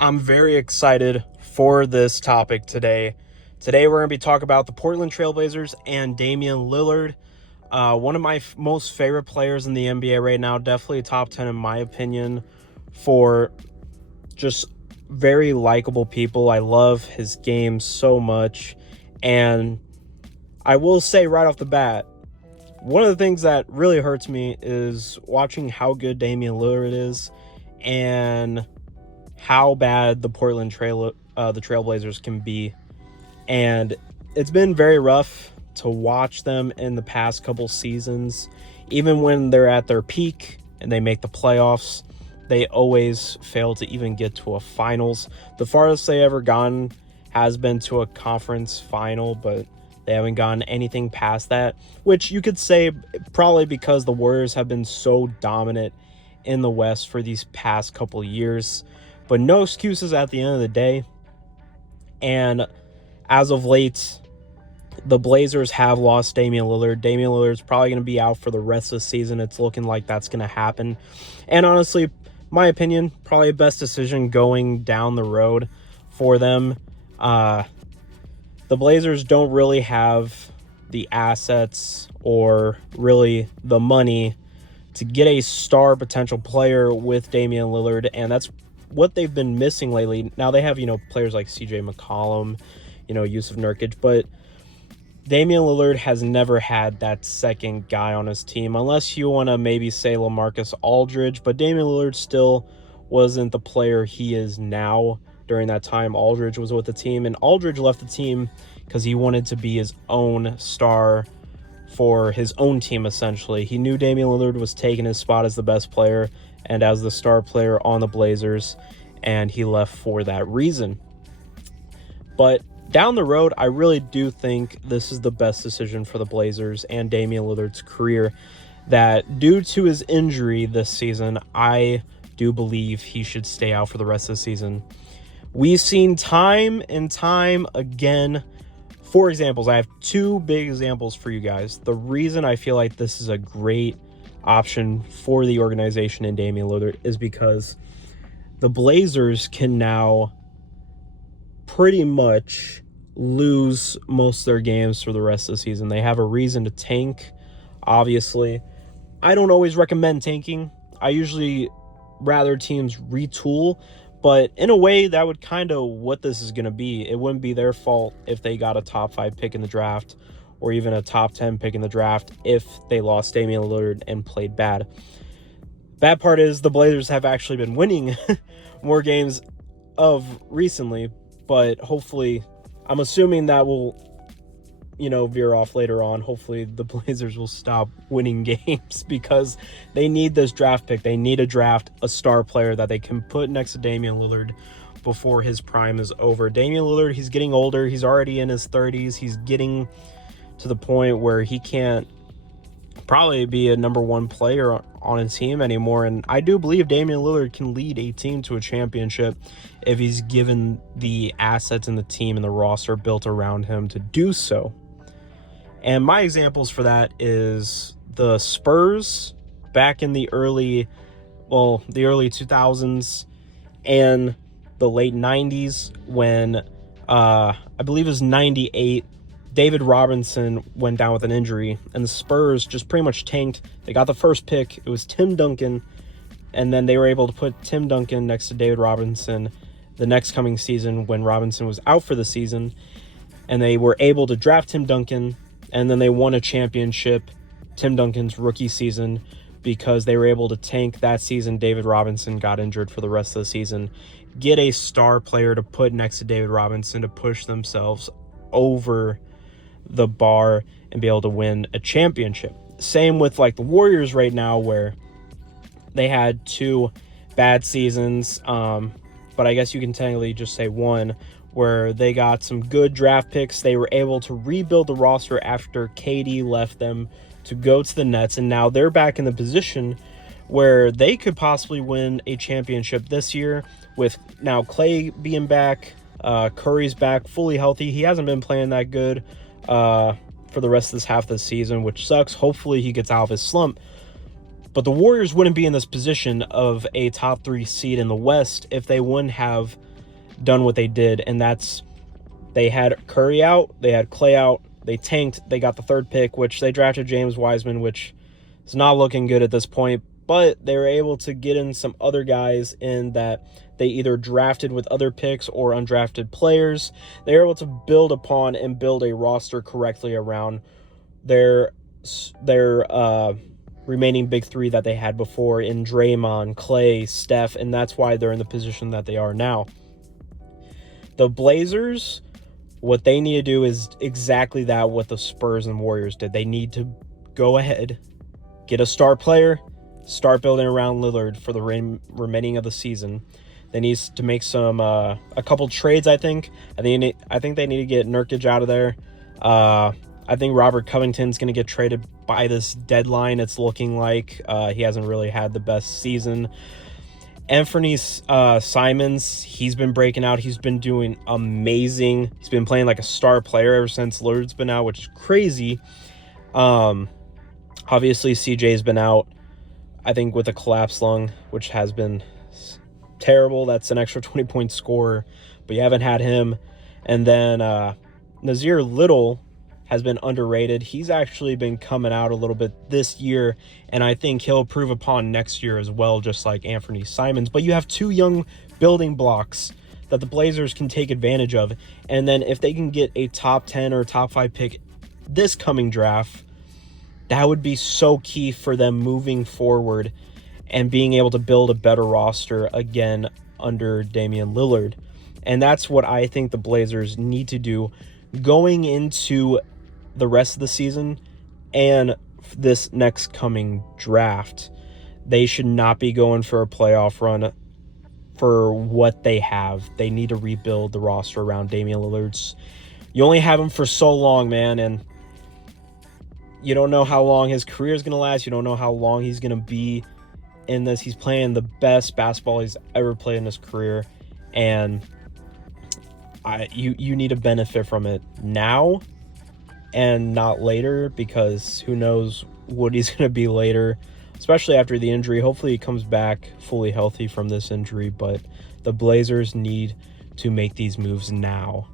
I'm very excited for this topic today. Today we're going to be talking about the Portland Trailblazers and Damian Lillard. One of my most favorite players in the NBA right now, definitely top 10 in my opinion, for just very likable people. I love his game so much. And I will say right off the bat, one of the things that really hurts me is watching how good Damian Lillard is and how bad the Trailblazers can be. And it's been very rough to watch them in the past couple seasons. Even when they're at their peak and they make the playoffs, they always fail to even get to a finals. The farthest they ever gone has been to a conference final, but they haven't gotten anything past that, which you could say probably because the Warriors have been so dominant in the West for these past couple years. But no excuses at the end of the day. And as of late, the Blazers have lost Damian Lillard. Damian Lillard's probably going to be out for the rest of the season. It's looking like that's going to happen. And honestly, my opinion, probably the best decision going down the road for them. The Blazers don't really have the assets or really the money to get a star potential player with Damian Lillard, and that's what they've been missing lately. Now they have, players like CJ McCollum, Yusuf Nurkic, but Damian Lillard has never had that second guy on his team, unless you want to maybe say LaMarcus Aldridge, but Damian Lillard still wasn't the player he is now. During that time, Aldridge was with the team, and Aldridge left the team because he wanted to be his own star for his own team, essentially. He knew Damian Lillard was taking his spot as the best player and as the star player on the Blazers, and he left for that reason. But down the road, I really do think this is the best decision for the Blazers and Damian Lillard's career, that due to his injury this season, I do believe he should stay out for the rest of the season. We've seen time and time again. For examples, I have two big examples for you guys. The reason I feel like this is a great option for the organization and Damian Lillard is because the Blazers can now pretty much lose most of their games for the rest of the season. They have a reason to tank, obviously. I don't always recommend tanking. I usually rather teams retool, but in a way, that would kind of what this is going to be. It wouldn't be their fault if they got a top 5 pick in the draft or even a top 10 pick in the draft if they lost Damian Lillard and played bad. Bad part is the Blazers have actually been winning more games of recently, but hopefully, I'm assuming that will, veer off later on. Hopefully the Blazers will stop winning games because they need this draft pick. They need to draft a star player that they can put next to Damian Lillard before his prime is over. Damian Lillard, he's getting older. He's already in his 30s. He's getting to the point where he can't probably be a number one player on a team anymore. And I do believe Damian Lillard can lead a team to a championship if he's given the assets in the team and the roster built around him to do so. And my examples for that is the Spurs back in the early 2000s and the late 90s when I believe it was 98, David Robinson went down with an injury and the Spurs just pretty much tanked. They got the first pick. It was Tim Duncan, and then they were able to put Tim Duncan next to David Robinson the next coming season when Robinson was out for the season, and they were able to draft Tim Duncan. And then they won a championship, Tim Duncan's rookie season, because they were able to tank that season. David Robinson got injured for the rest of the season. Get a star player to put next to David Robinson to push themselves over the bar and be able to win a championship. Same with like the Warriors right now, where they had 2 bad seasons, but I guess you can technically just say one, where they got some good draft picks. They were able to rebuild the roster after KD left them to go to the Nets, and now they're back in the position where they could possibly win a championship this year with now Clay being back, Curry's back fully healthy. He hasn't been playing that good for the rest of this half of the season, which sucks. Hopefully he gets out of his slump. But the Warriors wouldn't be in this position of a top 3 seed in the West if they wouldn't have done what they did. And that's, they had Curry out, they had Clay out, they tanked, they got the 3rd pick, which they drafted James Wiseman, which is not looking good at this point. But they were able to get in some other guys in that they either drafted with other picks or undrafted players. They were able to build upon and build a roster correctly around their remaining big 3 that they had before in Draymond, Clay, Steph, and that's why they're in the position that they are now. The Blazers, what they need to do is exactly that what the Spurs and Warriors did. They need to go ahead, get a star player, start building around Lillard for the remaining of the season. They need to make some a couple trades, I think. I think they need to get Nurkic out of there. I think Robert Covington's going to get traded by this deadline. It's looking like he hasn't really had the best season. Anthony Simons, he's been breaking out. He's been doing amazing. He's been playing like a star player ever since Lillard's been out, which is crazy. Obviously, CJ's been out, I think, with a collapsed lung, which has been terrible. That's an extra 20-point scorer, but you haven't had him. And then Nazir Little has been underrated. He's actually been coming out a little bit this year, and I think he'll improve upon next year as well, just like Anthony Simons. But you have 2 young building blocks that the Blazers can take advantage of, and then if they can get a top 10 or top 5 pick this coming draft, that would be so key for them moving forward and being able to build a better roster again under Damian Lillard. And that's what I think the Blazers need to do going into the rest of the season and this next coming draft. They should not be going for a playoff run for what they have. They need to rebuild the roster around Damian Lillard. You only have him for so long, man, and you don't know how long his career is going to last. You don't know how long he's going to be in this. He's playing the best basketball he's ever played in his career, and you need to benefit from it now and not later, because who knows what he's going to be later, especially after the injury. Hopefully he comes back fully healthy from this injury, but the Blazers need to make these moves now.